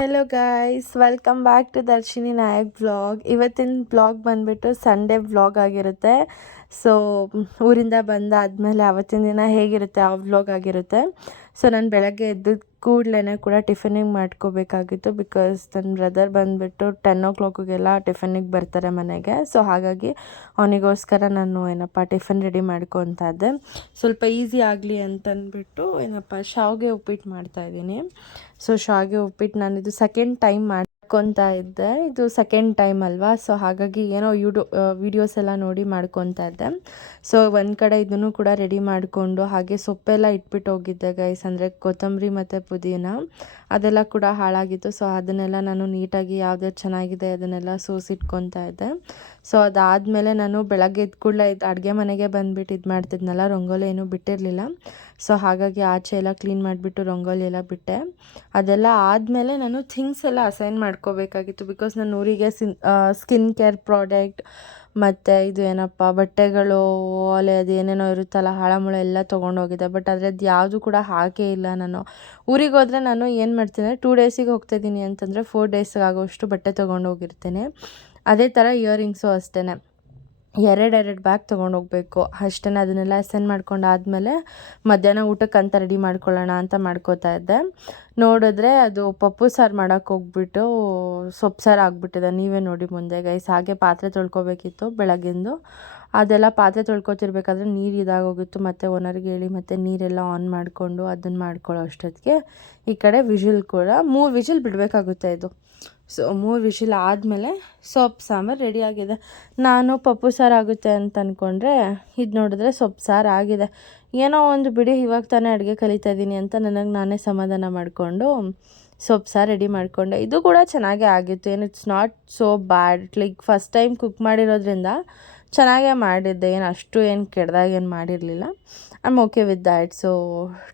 Hello guys, welcome back to Darshini Nayak vlog. ಇವತ್ತಿನ vlog ಬಂದುಬಿಟ್ಟು Sunday vlog ಆಗಿರುತ್ತೆ. ಸೊ ಊರಿಂದ ಬಂದಾದಮೇಲೆ ಅವತ್ತಿನ ದಿನ ಹೇಗಿರುತ್ತೆ ಆ ವ್ಲಾಗ್ ಆಗಿರುತ್ತೆ. ಸೊ ನಾನು ಬೆಳಗ್ಗೆ ಎದ್ದು ಕೂಡಲೇ ಕೂಡ ಟಿಫನಿಗೆ ಮಾಡ್ಕೋಬೇಕಾಗಿತ್ತು. ಬಿಕಾಸ್ ನನ್ನ ಬ್ರದರ್ ಬಂದುಬಿಟ್ಟು 10 o'clockಗೆಲ್ಲ ಟಿಫನಿಗೆ ಬರ್ತಾರೆ ಮನೆಗೆ. ಸೊ ಹಾಗಾಗಿ ಅವನಿಗೋಸ್ಕರ ನಾನು ಟಿಫನ್ ರೆಡಿ ಮಾಡ್ಕೊತಾ ಇದ್ದೆ. ಸ್ವಲ್ಪ ಈಸಿ ಆಗಲಿ ಅಂತಂದ್ಬಿಟ್ಟು ಶಾವಿಗೆ ಉಪ್ಪಿಟ್ಟು ಮಾಡ್ತಾಯಿದ್ದೀನಿ. ಸೊ ಶಾವಿಗೆ ಉಪ್ಪಿಟ್ಟು ನಾನಿದು ಸೆಕೆಂಡ್ ಟೈಮ್ ಮಾಡ್ಕೊತಾ ಇದ್ದೆ. ಇದು ಸೆಕೆಂಡ್ ಟೈಮ್ ಅಲ್ವಾ, ಸೊ ಹಾಗಾಗಿ ಏನೋ ವೀಡಿಯೋಸ್ ಎಲ್ಲ ನೋಡಿ ಮಾಡ್ಕೊತಾ ಇದ್ದೆ. ಸೊ ಒಂದು ಕಡೆ ಇದನ್ನು ಕೂಡ ರೆಡಿ ಮಾಡಿಕೊಂಡು ಹಾಗೆ ಸೊಪ್ಪೆಲ್ಲ ಇಟ್ಬಿಟ್ಟು ಹೋಗಿದ್ದೆ ಗೈಸ್, ಅಂದರೆ ಕೊತ್ತಂಬರಿ ಮತ್ತು ಪುದೀನ ಅದೆಲ್ಲ ಕೂಡ ಹಾಳಾಗಿತ್ತು. ಸೊ ಅದನ್ನೆಲ್ಲ ನಾನು ನೀಟಾಗಿ ಯಾವ್ದು ಚೆನ್ನಾಗಿದೆ ಅದನ್ನೆಲ್ಲ ಸೋಸಿಟ್ಕೊತಾ ಇದ್ದೆ. ಸೊ ಅದಾದಮೇಲೆ ನಾನು ಬೆಳಗ್ಗೆ ಎದ್ದು ಕೂಡಲೇ ಅಡುಗೆ ಮನೆಗೆ ಬಂದುಬಿಟ್ಟು ಇದು ಮಾಡ್ತಿದ್ನಲ್ಲ, ರಂಗೋಲಿ ಏನೂ ಬಿಟ್ಟಿರಲಿಲ್ಲ. ಸೊ ಹಾಗಾಗಿ ಆಚೆ ಎಲ್ಲ ಕ್ಲೀನ್ ಮಾಡಿಬಿಟ್ಟು ರಂಗೋಲಿ ಎಲ್ಲ ಬಿಟ್ಟೆ. ಅದೆಲ್ಲ ಆದಮೇಲೆ ನಾನು ಥಿಂಗ್ಸ್ ಎಲ್ಲ ಅಸೈನ್ ಮಾಡ್ಕೋಬೇಕಾಗಿತ್ತು. ಬಿಕಾಸ್ ನಾನು ಊರಿಗೆ ಸ್ಕಿನ್ ಕೇರ್ ಪ್ರಾಡಕ್ಟ್ ಮತ್ತು ಇದು ಬಟ್ಟೆಗಳು, ಒಲೆ, ಅದು ಏನೇನೋ ಇರುತ್ತಲ್ಲ ಹಾಳಮುಳ ಎಲ್ಲ ತೊಗೊಂಡೋಗಿದ್ದೆ. ಬಟ್ ಅದ್ರದ್ದು ಯಾವುದು ಕೂಡ ಹಾಕೇ ಇಲ್ಲ. ನಾನು ಊರಿಗೆ ಹೋದರೆ ನಾನು ಏನು ಮಾಡ್ತೀನಿ ಅಂದರೆ 2 ಡೇಸಿಗೆ ಹೋಗ್ತಾಯಿದ್ದೀನಿ ಅಂತಂದರೆ 4 ಡೇಸ್ಗೆ ಆಗೋಷ್ಟು ಬಟ್ಟೆ ತೊಗೊಂಡೋಗಿರ್ತೇನೆ. ಅದೇ ಥರ ಇಯರಿಂಗ್ಸು ಅಷ್ಟೇ, ಎರಡು ಬ್ಯಾಗ್ ತೊಗೊಂಡೋಗ್ಬೇಕು ಅಷ್ಟೇ. ಅದನ್ನೆಲ್ಲ ಅಸೈನ್ ಮಾಡ್ಕೊಂಡಾದಮೇಲೆ ಮಧ್ಯಾಹ್ನ ಊಟಕ್ಕಂತ ರೆಡಿ ಮಾಡ್ಕೊಳ್ಳೋಣ ಅಂತ ಮಾಡ್ಕೋತಾ ಇದ್ದೆ. ನೋಡಿದ್ರೆ ಅದು ಪಪ್ಪು ಸಾರು ಮಾಡೋಕ್ಕೆ ಹೋಗ್ಬಿಟ್ಟು ಸೊಪ್ಪು ಸಾರು ಆಗಿಬಿಟ್ಟಿದೆ. ನೀವೇ ನೋಡಿ ಮುಂದೆ ಗೈಸ್. ಹಾಗೆ ಪಾತ್ರೆ ತೊಳ್ಕೊಬೇಕಿತ್ತು ಬೆಳಗ್ಗಿಂದು. ಅದೆಲ್ಲ ಪಾತ್ರೆ ತೊಳ್ಕೊತಿರ್ಬೇಕಾದ್ರೆ ನೀರು ಇದಾಗೋಗಿತ್ತು. ಮತ್ತು ಓನರ್ಗೆ ಹೇಳಿ ಮತ್ತು ನೀರೆಲ್ಲ ಆನ್ ಮಾಡಿಕೊಂಡು ಅದನ್ನು ಮಾಡ್ಕೊಳ್ಳೋ ಅಷ್ಟೊತ್ತಿಗೆ ಈ ಕಡೆ ವಿಷಿಲ್ ಕೂಡ 3 ವಿಷಿಲ್ ಬಿಡಬೇಕಾಗುತ್ತೆ ಇದು. ಸೊ 3 ವಿಷಿಲ್ ಆದಮೇಲೆ ಸೊಪ್ಪು ಸಾಂಬಾರು ರೆಡಿಯಾಗಿದೆ. ನಾನು ಪಪ್ಪು ಸಾರು ಆಗುತ್ತೆ ಅಂತ ಅಂದ್ಕೊಂಡ್ರೆ ಇದು ನೋಡಿದ್ರೆ ಸೊಪ್ಪು ಸಾರು ಆಗಿದೆ. ಏನೋ ಒಂದು ಬಿಡಿ, ಇವಾಗ ತಾನೇ ಅಡುಗೆ ಕಲಿತಾ ಇದ್ದೀನಿ ಅಂತ ನನಗೆ ನಾನೇ ಸಮಾಧಾನ ಮಾಡಿಕೊಂಡು ಸೊಪ್ಪು ಸಾರು ರೆಡಿ ಮಾಡಿಕೊಂಡೆ. ಇದು ಕೂಡ ಚೆನ್ನಾಗೇ ಆಗಿತ್ತು. ಏನು it's not so bad. Like first time cook ಮಾಡಿರೋದ್ರಿಂದ ಚೆನ್ನಾಗೇ ಮಾಡಿದ್ದೆ. ಏನು ಕೆಡ್ದಾಗೇನು ಮಾಡಿರಲಿಲ್ಲ. I am okay with that. So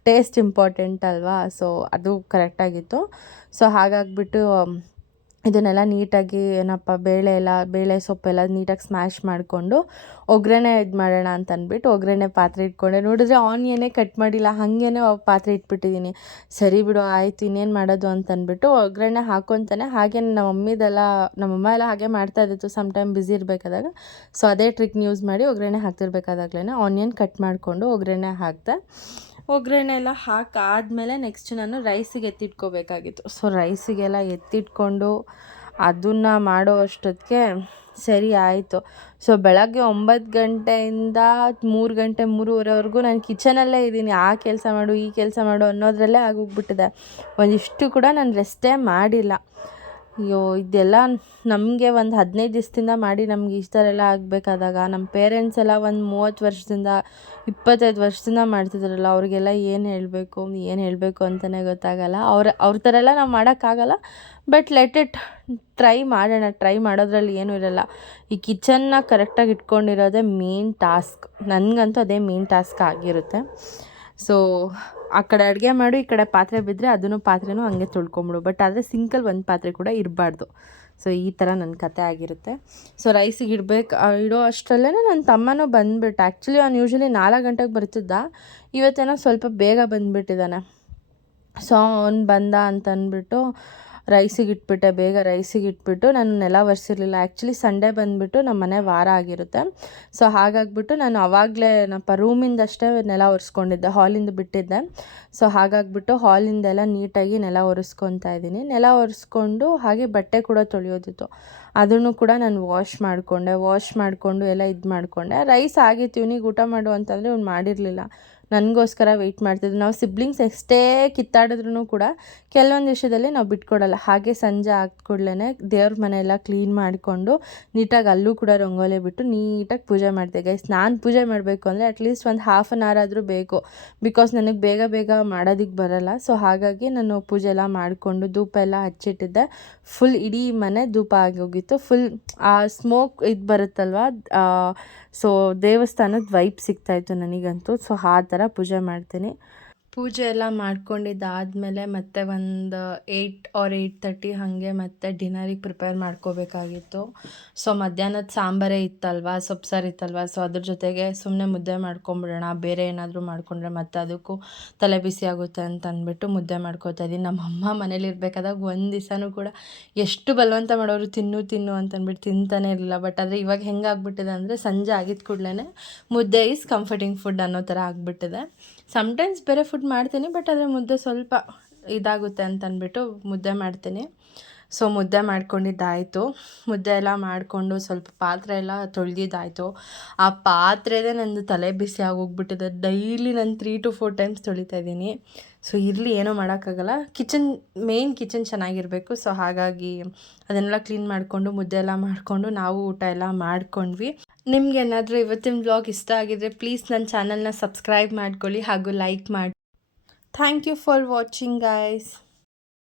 taste important ಅಲ್ವಾ, ಸೊ ಅದು ಕರೆಕ್ಟಾಗಿತ್ತು. ಸೊ ಹಾಗಾಗಿಬಿಟ್ಟು ಇದನ್ನೆಲ್ಲ ನೀಟಾಗಿ ಬೇಳೆ ಸೊಪ್ಪೆಲ್ಲ ನೀಟಾಗಿ ಸ್ಮ್ಯಾಶ್ ಮಾಡಿಕೊಂಡು ಒಗ್ಗರಣೆ ಇದು ಮಾಡೋಣ ಅಂತ ಅಂದ್ಬಿಟ್ಟು ಒಗ್ಗರಣೆ ಪಾತ್ರೆ ಇಟ್ಕೊಂಡೆ. ನೋಡಿದ್ರೆ ಆನಿಯನ್ನೇ ಕಟ್ ಮಾಡಿಲ್ಲ, ಹಾಗೇ ಪಾತ್ರೆ ಇಟ್ಬಿಟ್ಟಿದ್ದೀನಿ. ಸರಿ ಬಿಡು ಆಯಿತು, ಇನ್ನೇನು ಮಾಡೋದು ಅಂತಂದ್ಬಿಟ್ಟು ಒಗ್ಗರಣೆ ಹಾಕ್ಕೊತಾನೆ ಹಾಗೆ ನಮ್ಮಮ್ಮ ಎಲ್ಲ ಹಾಗೆ ಮಾಡ್ತಾ ಇದ್ದಿತ್ತು ಸಮ್ ಟೈಮ್ ಬ್ಯುಸಿ ಇರಬೇಕಾದಾಗ. ಸೊ ಅದೇ ಟ್ರಿಕ್ನ ಯೂಸ್ ಮಾಡಿ ಒಗ್ಗರಣೆ ಹಾಕ್ತಿರ್ಬೇಕಾದಾಗಲೇ ಆನಿಯನ್ ಕಟ್ ಮಾಡಿಕೊಂಡು ಒಗ್ಗರಣೆ ಹಾಕಿದೆ. ಒಗ್ಗರಣೆ ಎಲ್ಲ ಹಾಕಾದಮೇಲೆ ನೆಕ್ಸ್ಟ್ ನಾನು ರೈಸಿಗೆ ಎತ್ತಿಟ್ಕೋಬೇಕಾಗಿತ್ತು. ಸೊ ರೈಸಿಗೆಲ್ಲ ಎತ್ತಿಟ್ಕೊಂಡು ಅದನ್ನು ಮಾಡೋ ಅಷ್ಟೊತ್ತಿಗೆ ಸರಿ ಆಯಿತು. ಸೊ ಬೆಳಗ್ಗೆ 9 ಗಂಟೆಯಿಂದ 3 ಗಂಟೆ 3:30ವರೆಗೂ ನಾನು ಕಿಚನಲ್ಲೇ ಇದ್ದೀನಿ. ಆ ಕೆಲಸ ಮಾಡು ಈ ಕೆಲಸ ಮಾಡು ಅನ್ನೋದ್ರಲ್ಲೇ ಆಗೋಗ್ಬಿಟ್ಟಿದೆ. ಒಂದಿಷ್ಟು ಕೂಡ ನಾನು ರೆಸ್ಟೇ ಮಾಡಿಲ್ಲ. ಅಯ್ಯೋ, ಇದೆಲ್ಲ ನಮಗೆ ಒಂದು 15 ದಿವಸದಿಂದ ಮಾಡಿ ನಮ್ಗೆ ಈ ಥರ ಎಲ್ಲ ಆಗಬೇಕಾದಾಗ ನಮ್ಮ ಪೇರೆಂಟ್ಸ್ ಎಲ್ಲ ಒಂದು 30 ವರ್ಷದಿಂದ 25 ವರ್ಷದಿಂದ ಮಾಡ್ತಿದ್ರಲ್ಲ, ಅವ್ರಿಗೆಲ್ಲ ಏನು ಹೇಳಬೇಕು ಅಂತಲೇ ಗೊತ್ತಾಗಲ್ಲ. ಅವ್ರ ಥರ ಎಲ್ಲ ನಾವು ಮಾಡೋಕ್ಕಾಗಲ್ಲ. ಬಟ್ ಲೆಟ್ ಇಟ್ ಟ್ರೈ ಮಾಡೋದ್ರಲ್ಲಿ ಏನೂ ಇರೋಲ್ಲ. ಈ ಕಿಚನ್ನ ಕರೆಕ್ಟಾಗಿ ಇಟ್ಕೊಂಡಿರೋದೇ ಮೇನ್ ಟಾಸ್ಕ್. ನನಗಂತೂ ಅದೇ ಮೇನ್ ಟಾಸ್ಕ್ ಆಗಿರುತ್ತೆ. ಸೊ ಆ ಕಡೆ ಅಡುಗೆ ಮಾಡು, ಈ ಕಡೆ ಪಾತ್ರೆ ಬಿದ್ದರೆ ಅದನ್ನು ಪಾತ್ರೆನೂ ಹಂಗೆ ತೊಳ್ಕೊಂಬಿಡು. ಬಟ್ ಆದರೆ ಸಿಂಕಲ್ಲಿ ಒಂದು ಪಾತ್ರೆ ಕೂಡ ಇರಬಾರ್ದು. ಸೊ ಈ ಥರ ನನ್ನ ಕತೆ ಆಗಿರುತ್ತೆ. ಸೊ ರೈಸಿಗೆ ಇಡೋ ಅಷ್ಟರಲ್ಲೇ ನನ್ನ ತಮ್ಮನೂ ಬಂದುಬಿಟ್ಟು, ಆ್ಯಕ್ಚುಲಿ ಅವ್ನು ಯೂಶ್ವಲಿ 4 ಗಂಟೆಗೆ ಬರ್ತಿದ್ದ, ಇವತ್ತೇನೋ ಸ್ವಲ್ಪ ಬೇಗ ಬಂದುಬಿಟ್ಟಿದ್ದಾನೆ. ಸೊ ಅವ್ನು ಬಂದ ಅಂತ ಅಂದ್ಬಿಟ್ಟು ಬೇಗ ರೈಸಿಗೆ ಇಟ್ಬಿಟ್ಟು ನಾನು ನೆಲ ಒರೆಸಿರಲಿಲ್ಲ. ಆ್ಯಕ್ಚುಲಿ ಸಂಡೇ ಬಂದುಬಿಟ್ಟು ನಮ್ಮ ಮನೆ ವಾರ ಆಗಿರುತ್ತೆ. ಸೊ ಹಾಗಾಗಿಬಿಟ್ಟು ನಾನು ಆವಾಗಲೇ ರೂಮಿಂದಷ್ಟೇ ನೆಲ ಒರೆಸ್ಕೊಂಡಿದ್ದೆ, ಹಾಲಿಂದ ಬಿಟ್ಟಿದ್ದೆ. ಸೊ ಹಾಗಾಗಿಬಿಟ್ಟು ಹಾಲಿಂದೆಲ್ಲ ನೀಟಾಗಿ ನೆಲ ಒರೆಸ್ಕೊತಾ ಇದ್ದೀನಿ. ನೆಲ ಒರೆಸ್ಕೊಂಡು ಹಾಗೆ ಬಟ್ಟೆ ಕೂಡ ತೊಳೆಯೋದಿತ್ತು, ಅದನ್ನು ಕೂಡ ನಾನು ವಾಶ್ ಮಾಡಿಕೊಂಡು ಎಲ್ಲ ಇದು ಮಾಡಿಕೊಂಡೆ. ರೈಸ್ ಆಗಿತ್ತು. ಇವನಿಗೆ ಊಟ ಮಾಡು ಅಂತಂದರೆ ಇವ್ನು ಮಾಡಿರಲಿಲ್ಲ, ನನಗೋಸ್ಕರ ವೆಯ್ಟ್ ಮಾಡ್ತಿದ್ದೆ. ನಾವು ಸಿಬ್ಲಿಂಗ್ಸ್ ಎಷ್ಟೇ ಕಿತ್ತಾಡಿದ್ರೂ ಕೂಡ ಕೆಲವೊಂದು ವಿಷಯದಲ್ಲಿ ನಾವು ಬಿಟ್ಕೊಡಲ್ಲ. ಹಾಗೆ ಸಂಜೆ ಆದ ಕೂಡಲೇ ದೇವ್ರ ಮನೆಯೆಲ್ಲ ಕ್ಲೀನ್ ಮಾಡಿಕೊಂಡು ನೀಟಾಗಿ ಅಲ್ಲೂ ಕೂಡ ರಂಗೋಲಿ ಬಿಟ್ಟು ನೀಟಾಗಿ ಪೂಜೆ ಮಾಡಿದೆ ಗೈಸ್. ನಾನು ಪೂಜೆ ಮಾಡಬೇಕು ಅಂದರೆ ಅಟ್ಲೀಸ್ಟ್ ಒಂದು 1/2 hour ಆದರೂ ಬೇಕು. ಬಿಕಾಸ್ ನನಗೆ ಬೇಗ ಮಾಡೋದಕ್ಕೆ ಬರಲ್ಲ. ಸೊ ಹಾಗಾಗಿ ನಾನು ಪೂಜೆ ಎಲ್ಲ ಮಾಡಿಕೊಂಡು ಧೂಪ ಎಲ್ಲ ಹಚ್ಚಿಟ್ಟಿದ್ದೆ. ಫುಲ್ ಇಡೀ ಮನೆ ಧೂಪ ಆಗೋಗಿತ್ತು. ಫುಲ್ ಆ ಸ್ಮೋಕ್ ಇದು ಬರುತ್ತಲ್ವ, ಸೊ ದೇವಸ್ಥಾನದ ವೈಬ್ ಸಿಗ್ತಾಯಿತ್ತು ನನಗಂತೂ. ಸೊ ಆ ಥರ ಪೂಜೆ ಮಾಡ್ತೀನಿ. ಪೂಜೆ ಎಲ್ಲ ಮಾಡ್ಕೊಂಡಿದ್ದಾದಮೇಲೆ ಮತ್ತೆ ಒಂದು 8 ಆರ್ 8:30 ಹಾಗೆ ಮತ್ತೆ ಡಿನ್ನರಿಗೆ ಪ್ರಿಪೇರ್ ಮಾಡ್ಕೋಬೇಕಾಗಿತ್ತು. ಸೊ ಮಧ್ಯಾಹ್ನದ ಸಾಂಬಾರೇ ಇತ್ತಲ್ವ, ಸೊಪ್ಪು ಸಾರು ಇತ್ತಲ್ವ, ಸೊ ಅದ್ರ ಜೊತೆಗೆ ಸುಮ್ಮನೆ ಮುದ್ದೆ ಮಾಡ್ಕೊಂಬಿಡೋಣ, ಬೇರೆ ಏನಾದರೂ ಮಾಡ್ಕೊಂಡ್ರೆ ಮತ್ತೆ ಅದಕ್ಕೂ ತಲೆ ಬಿಸಿ ಆಗುತ್ತೆ ಅಂತ ಅಂದ್ಬಿಟ್ಟು ಮುದ್ದೆ ಮಾಡ್ಕೋತಾ ಇದ್ದೀನಿ. ನಮ್ಮಮ್ಮ ಮನೇಲಿ ಇರಬೇಕಾದಾಗ ಒಂದು ದಿವಸನೂ ಕೂಡ ಎಷ್ಟು ಬಲವಂತ ಮಾಡೋರು ತಿನ್ನು ಅಂತಂದ್ಬಿಟ್ಟು ತಿಂತಾನೆ ಇರಲಿಲ್ಲ. ಬಟ್ ಆದರೆ ಇವಾಗ ಹೆಂಗಾಗ್ಬಿಟ್ಟಿದೆ ಅಂದರೆ ಸಂಜೆ ಆಗಿದ್ದ ಕೂಡಲೇ ಮುದ್ದೆ ಈಸ್ ಕಂಫರ್ಟಿಂಗ್ ಫುಡ್ ಅನ್ನೋ ಥರ ಆಗಿಬಿಟ್ಟಿದೆ. ಸಮ್ಟೈಮ್ಸ್ ಬೇರೆ ಫುಡ್ ಮಾಡ್ತೀನಿ, ಬಟ್ ಆದರೆ ಮುದ್ದೆ ಸ್ವಲ್ಪ ಇದಾಗುತ್ತೆ ಅಂತ ಅಂದ್ಬಿಟ್ಟು ಮುದ್ದೆ ಮಾಡ್ತೀನಿ. ಸೊ ಮುದ್ದೆ ಮಾಡ್ಕೊಂಡಿದ್ದಾಯಿತು. ಮುದ್ದೆ ಎಲ್ಲ ಮಾಡಿಕೊಂಡು ಸ್ವಲ್ಪ ಪಾತ್ರೆ ಎಲ್ಲ ತೊಳೆದಿದ್ದಾಯಿತು. ಆ ಪಾತ್ರೆದೇ ನಂದು ತಲೆ ಬಿಸಿ ಆಗೋಗ್ಬಿಟ್ಟಿದೆ. ಡೈಲಿ ನಾನು 3 to 4 ಟೈಮ್ಸ್ ತೊಳಿತಾ ಇದ್ದೀನಿ. ಸೊ ಇರಲಿ, ಏನೂ ಮಾಡೋಕ್ಕಾಗಲ್ಲ. ಮೇನ್ ಕಿಚನ್ ಚೆನ್ನಾಗಿರಬೇಕು. ಸೊ ಹಾಗಾಗಿ ಅದನ್ನೆಲ್ಲ ಕ್ಲೀನ್ ಮಾಡಿಕೊಂಡು ಮುದ್ದೆ ಎಲ್ಲ ಮಾಡಿಕೊಂಡು ನಾವು ಊಟ ಎಲ್ಲ ಮಾಡ್ಕೊಂಡ್ವಿ. ನಿಮ್ಗೇನಾದರೂ ಇವತ್ತಿನ ವ್ಲಾಗ್ ಇಷ್ಟ ಆಗಿದ್ರೆ ಪ್ಲೀಸ್ ನನ್ನ ಚಾನಲ್ನ ಸಬ್ಸ್ಕ್ರೈಬ್ ಮಾಡ್ಕೊಳ್ಳಿ ಹಾಗೂ ಲೈಕ್ ಮಾಡಿ. Thank you for watching guys.